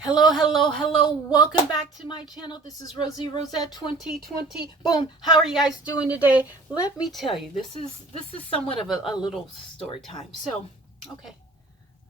Hello, hello, hello. Welcome back to my channel. This is Rosie Rosette 2020. Boom. How are you guys doing today? Let me tell you, this is somewhat of a little story time. So, okay.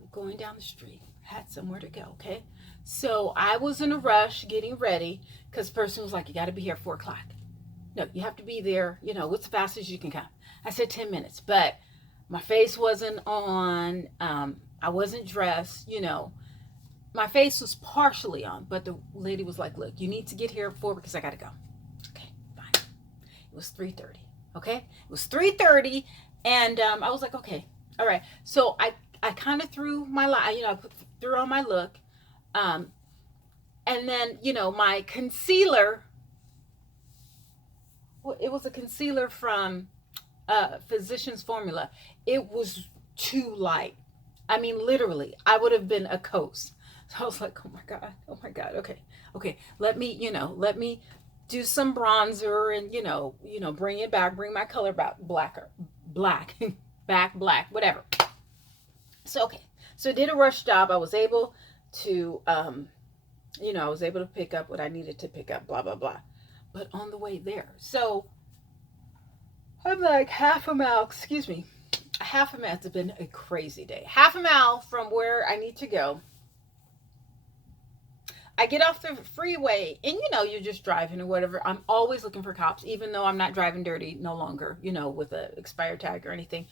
I'm going down the street. Had somewhere to go, okay? So I was in a rush getting ready because the person was like, you got to be here at 4 o'clock. No, you have to be there, as fast as you can come. I said 10 minutes, but my face wasn't on. I wasn't dressed. My face was partially on, but the lady was like, look, you need to get here at 4 because I got to go. Okay, fine. It was 3:30. Okay, it was 3:30, and I was like, okay, all right. So I kind of threw my I threw on my look, um, and then my concealer. Well, it was a concealer from Physicians Formula. It was too light. I mean, literally, I would have been a coast. So I was like, oh my God, okay, okay. Let me do some bronzer and bring it back, bring my color back, black, back black, whatever. So okay, so I did a rush job. I was able to, I was able to pick up what I needed to pick up, blah blah blah. But on the way there, so I'm like half a mile. Excuse me, half a mile. It's been a crazy day. Half a mile from where I need to go. I get off the freeway and you're just driving or whatever. I'm always looking for cops, even though I'm not driving dirty no longer, with a expired tag or anything.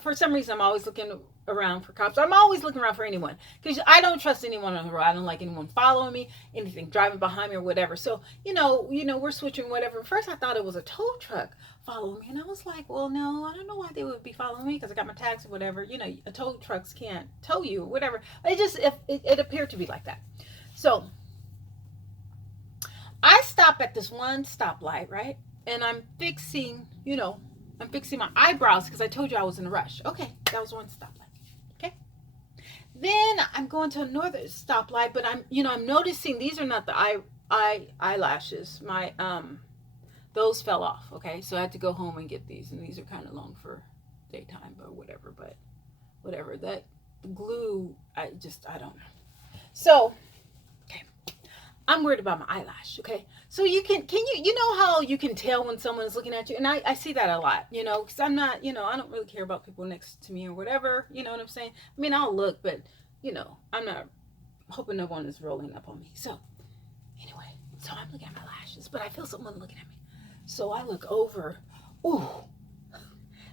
For some reason, I'm always looking around for cops. I'm always looking around for anyone because I don't trust anyone on the road. I don't like anyone following me, anything driving behind me or whatever. So, we're switching whatever. First, I thought it was a tow truck following me. And I was like, well, no, I don't know why they would be following me because I got my tags or whatever. Tow trucks can't tow you or whatever. It appeared to be like that. So, I stop at this one stoplight, right? And I'm fixing my eyebrows because I told you I was in a rush. Okay, that was one stoplight. Okay. Then I'm going to another stoplight, but I'm noticing these are not the eyelashes. My those fell off. Okay, so I had to go home and get these, and these are kind of long for daytime, but whatever. But whatever that the glue, I don't know. So I'm worried about my eyelash. Okay. So you know how you can tell when someone is looking at you? And I see that a lot, because I'm not, I don't really care about people next to me or whatever. You know what I'm saying? I mean, I'll look, but, I'm not hoping no one is rolling up on me. So anyway, so I'm looking at my lashes, but I feel someone looking at me. So I look over. Ooh,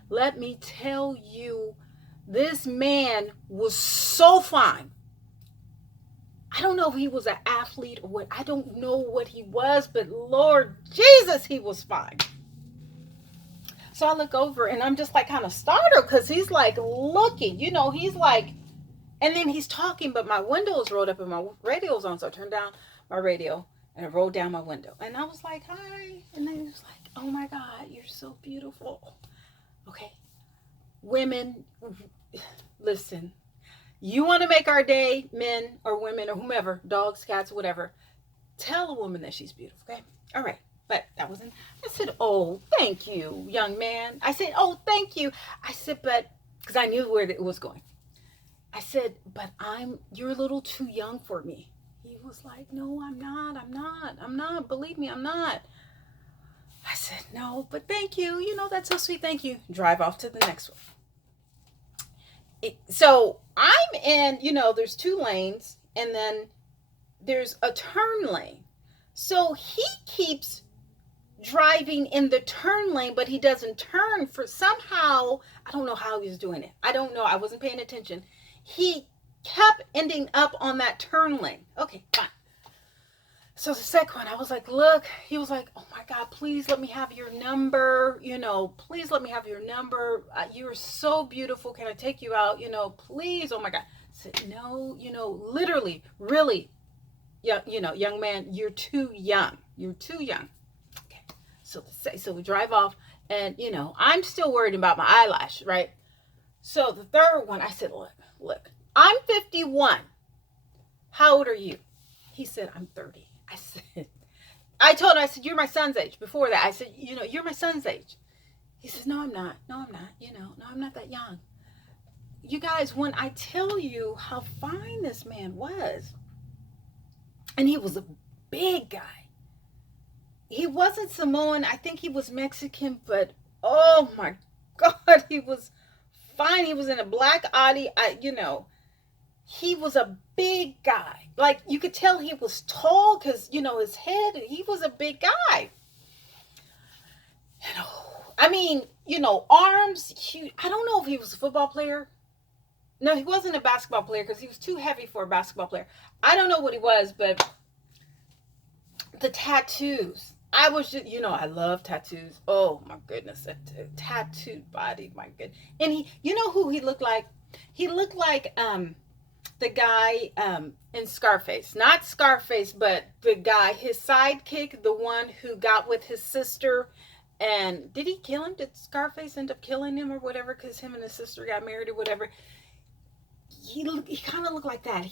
let me tell you, this man was so fine. I don't know if he was an athlete or what. I don't know what he was, but Lord Jesus, he was fine. So I look over and I'm just like kind of startled because he's like looking, he's like, and then he's talking, but my window is rolled up and my radio's on. So I turned down my radio and I rolled down my window. And I was like, hi. And then he was like, oh my God, you're so beautiful. Okay. Women, listen. You want to make our day, men or women or whomever, dogs, cats, whatever, tell a woman that she's beautiful, okay? All right. But that wasn't, I said, oh, thank you, young man. I said, oh, thank you. I said, but, because I knew where it was going. I said, but you're a little too young for me. He was like, no, I'm not. Believe me, I'm not. I said, no, but thank you. That's so sweet. Thank you. Drive off to the next one. So I'm in, there's 2 lanes and then there's a turn lane. So he keeps driving in the turn lane, but he doesn't turn for somehow. I don't know how he's doing it. I don't know. I wasn't paying attention. He kept ending up on that turn lane. Okay, fine. So the second one, I was like, look, he was like, oh my God, please let me have your number. Please let me have your number. You're so beautiful. Can I take you out? Please. Oh my God. I said, no, literally, really, young man, you're too young. You're too young. Okay. So we drive off and, I'm still worried about my eyelash, right? So the third one, I said, look, I'm 51. How old are you? He said, I'm 30. I told him, I said, you're my son's age. Before that, I said, you're my son's age. He says, no, I'm not. No, I'm not. No, I'm not that young. You guys, when I tell you how fine this man was, And he was a big guy. He wasn't Samoan. I think he was Mexican, but oh my God, he was fine. He was in a black Audi. He was a big guy. Like, you could tell he was tall because, his head, he was a big guy. I mean, arms, huge. I don't know if he was a football player. No, he wasn't a basketball player because he was too heavy for a basketball player. I don't know what he was, but the tattoos. I was just, I love tattoos. Oh my goodness, a tattooed body, my goodness. And who he looked like? He looked like the guy in Scarface. Not Scarface, but the guy, his sidekick, the one who got with his sister. And did he kill him? Did Scarface end up killing him or whatever? Because him and his sister got married or whatever. He kind of looked like that.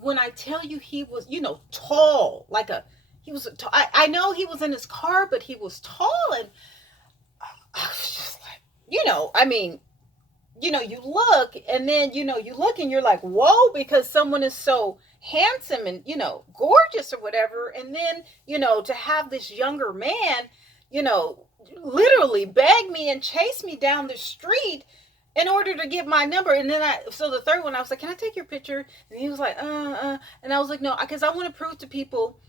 When I tell you he was, tall, he was. I know he was in his car, but he was tall, and I was just like, I mean, you look, and then you look, and you're like, whoa, because someone is so handsome and gorgeous or whatever, and then to have this younger man, literally beg me and chase me down the street in order to get my number. And then so the third one, I was like, can I take your picture? And he was like, and I was like, no, because I want to prove to people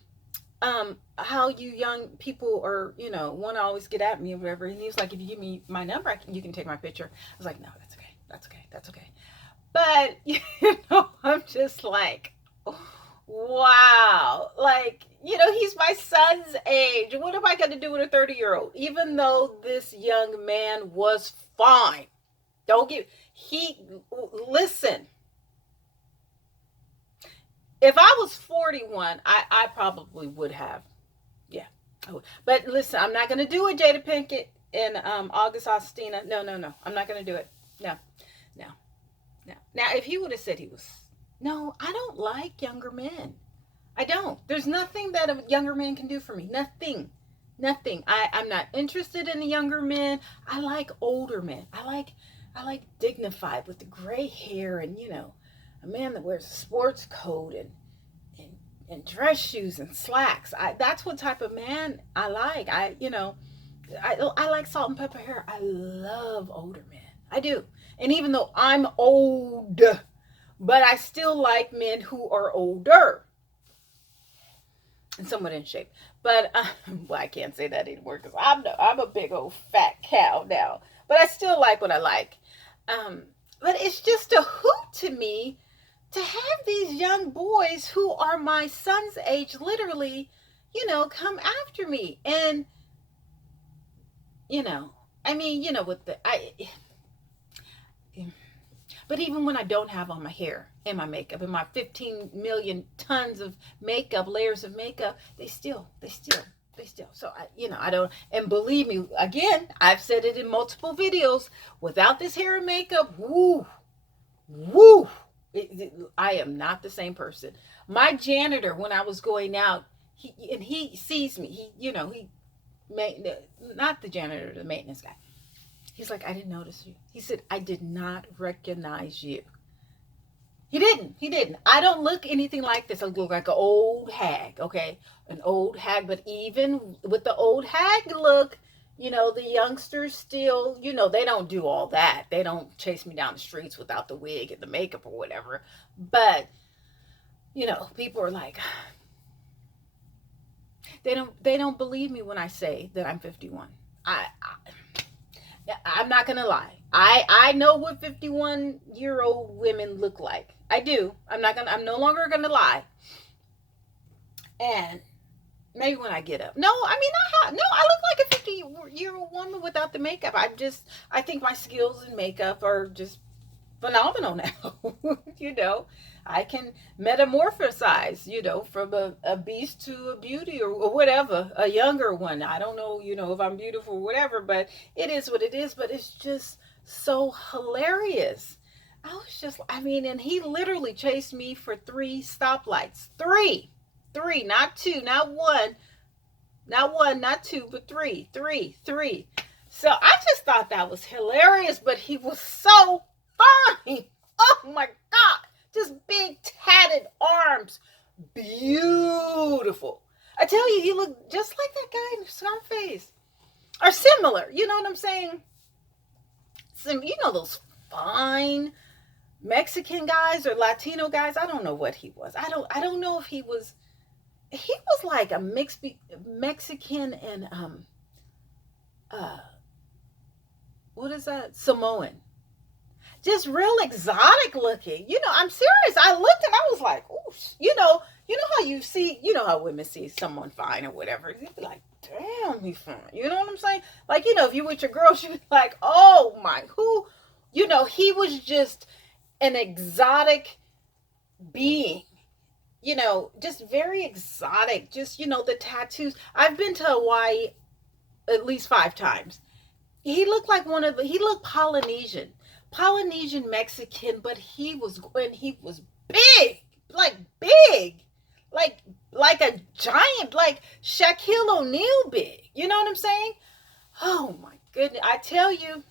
how you young people are, want to always get at me or whatever. And he was like, if you give me my number, you can take my picture. I was like, no, that's okay. But, I'm just like, wow, like, he's my son's age. What am I going to do with a 30-year-old? Even though this young man was fine. Listen, if I was 41, I probably would have. Yeah. But listen, I'm not going to do it, Jada Pinkett and August Ostina. No. I'm not going to do it. No. Now, if he would have said he was, no, I don't like younger men. I don't. There's nothing that a younger man can do for me. Nothing. I'm not interested in the younger men. I like older men. I like dignified with the gray hair and, a man that wears a sports coat and dress shoes and slacks. That's what type of man I like. I like salt and pepper hair. I love older men. I do. And even though I'm old, but I still like men who are older and somewhat in shape. But well, I can't say that anymore because I'm a big old fat cow now. But I still like what I like. But it's just a hoot to me to have these young boys who are my son's age literally, come after me. And, I mean, but even when I don't have on my hair and my makeup and my 15 million tons of makeup, layers of makeup, they still. So I don't, and believe me, again, I've said it in multiple videos, without this hair and makeup, woo, I am not the same person. My janitor, when I was going out, he sees me, not the janitor, the maintenance guy. He's like, I didn't notice you. He said, I did not recognize you. He didn't. I don't look anything like this. I look like an old hag, okay? An old hag. But even with the old hag look, the youngsters still, they don't do all that. They don't chase me down the streets without the wig and the makeup or whatever. But, people are like, they don't believe me when I say that I'm 51. I'm not gonna lie. I know what 51-year-old women look like. I do. I'm no longer gonna lie. And maybe when I get up. No, I look like a 50-year-old woman without the makeup. I think my skills in makeup are just phenomenal now. I can metamorphosize, from a beast to a beauty or whatever, a younger one. I don't know, if I'm beautiful or whatever, but it is what it is. But it's just so hilarious. I was just, and he literally chased me for 3 stoplights. Three, not 2, not 1, not 2, but 3. So I just thought that was hilarious, but he was so fine. Oh my God. Just big tatted arms, beautiful. I tell you, he looked just like that guy in Scarface, or similar. You know what I'm saying? Some, you know, those fine Mexican guys or Latino guys. I don't know what he was. I don't know if he was. He was like a mixed Mexican and uh what is that, Samoan, just real exotic looking. You know, I'm serious. I looked and I was like, ooh, you know how you see, you know how women see someone fine or whatever. You'd be like, damn, he's fine. You know what I'm saying? Like, you know, if you with your girl, she'd be like, oh my, who? You know, he was just an exotic being. You know, just very exotic. Just, you know, the tattoos. I've been to Hawaii at least 5 times. He looked like he looked Polynesian Mexican, but he was big, like big, like like a giant, like Shaquille O'Neal big. You know what I'm saying? Oh my goodness! I tell you,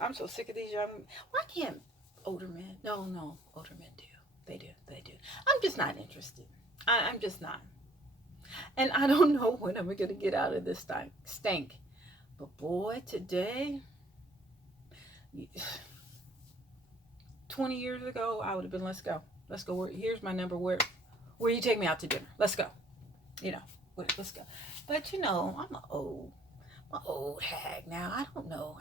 I'm so sick of these young. Why can't older men? No, no, older men do. They do. I'm just not interested. I'm just not. And I don't know when I'm going to get out of this stink. But boy, today, 20 years ago, I would have been, let's go. Let's go. Here's my number. Where you take me out to dinner. Let's go. You know, let's go. But, you know, I'm an old hag now. I don't know.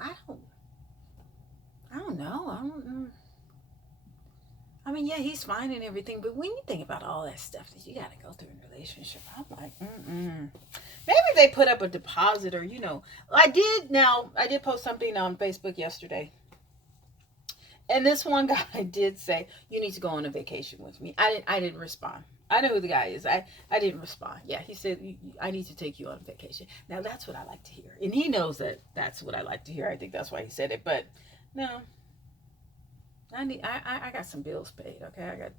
I mean, yeah, he's fine and everything, but when you think about all that stuff that you got to go through in a relationship, I'm like, Maybe they put up a deposit, or, you know, I did post something on Facebook yesterday. And this one guy did say, you need to go on a vacation with me. I didn't respond. I know who the guy is. I didn't respond. Yeah, he said, I need to take you on vacation. Now, that's what I like to hear. And he knows that that's what I like to hear. I think that's why he said it. But, no, I got some bills paid, okay? I got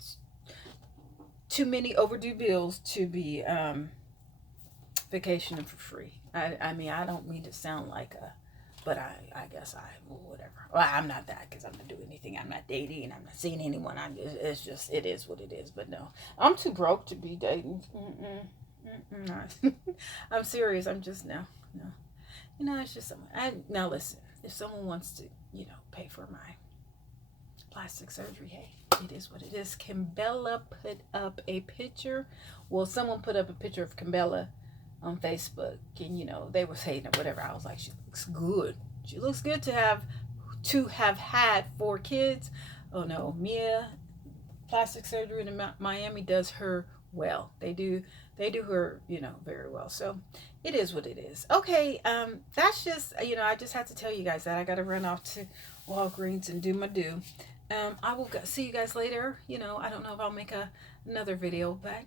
too many overdue bills to be vacationing for free. I mean, I don't mean to sound like a, but I guess whatever. Well, I'm not that, because I'm not doing anything. I'm not dating. I'm not seeing anyone. It's just, it is what it is. But no, I'm too broke to be dating. I'm serious. I'm just, no. You know, it's just someone. Now listen, if someone wants to, you know, pay for my plastic surgery, hey, it is what it is. Kimbella put up a picture. Well, someone put up a picture of Kimbella on Facebook, and, you know, they were saying or whatever. I was like, she looks good. She looks good to have had 4 kids. Oh no, Mia, plastic surgery in Miami does her well. They do her, you know, very well. So it is what it is. Okay, that's just, you know, I just had to tell you guys that I got to run off to Walgreens and do my due. I will see you guys later. You know, I don't know if I'll make another video, but